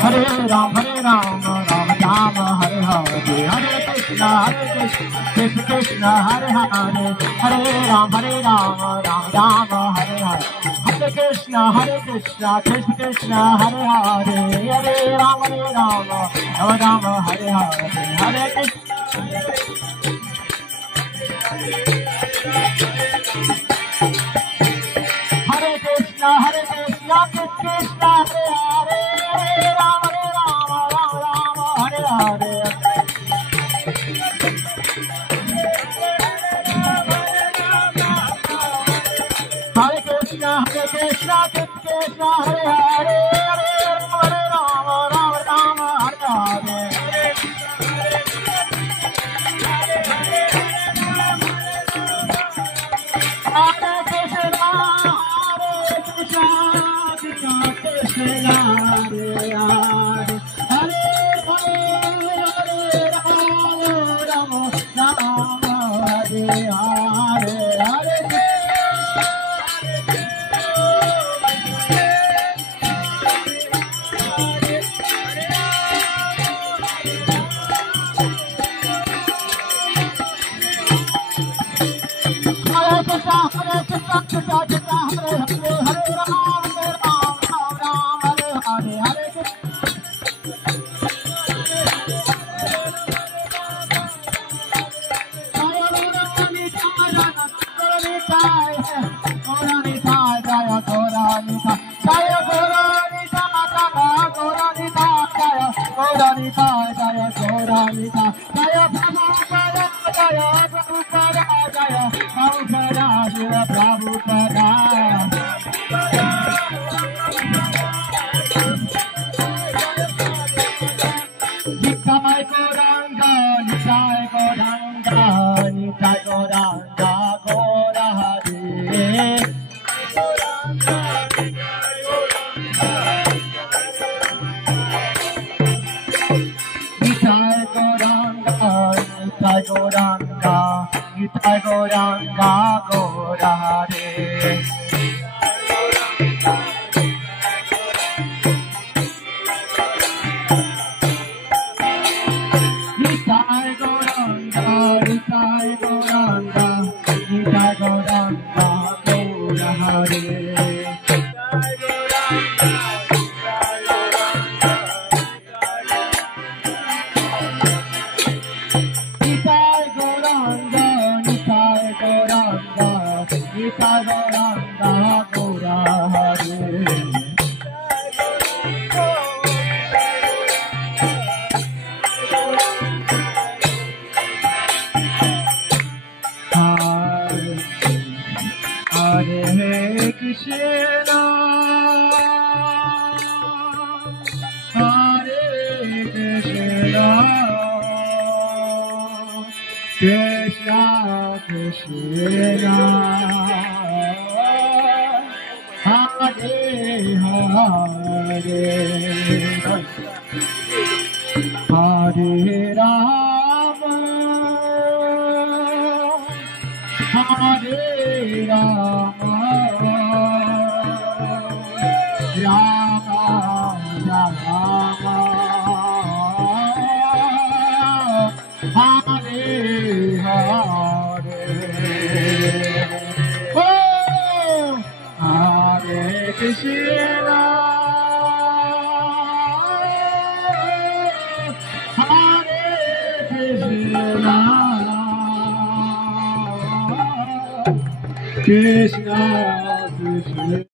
Hare Ram, Ram Ram, Hare Hare, Hare Krishna, Krishna Krishna, Hare Hare, Hare Ram, Ram Ram, Hare Hare, Hare Krishna, Krishna Krishna, Hare Hare, Hare Ram, Ram Ram, Hare Hare, Hare Krishna. Hare Krishna, Krishna Krishna, Hare Hare, Hare Ram, Ram Ram, Hare Hare. Hare Krishna, Krishna Krishna, Hare Hare, Hare Ram, Ram Ram, Hare Hare. Krishna, Krishna.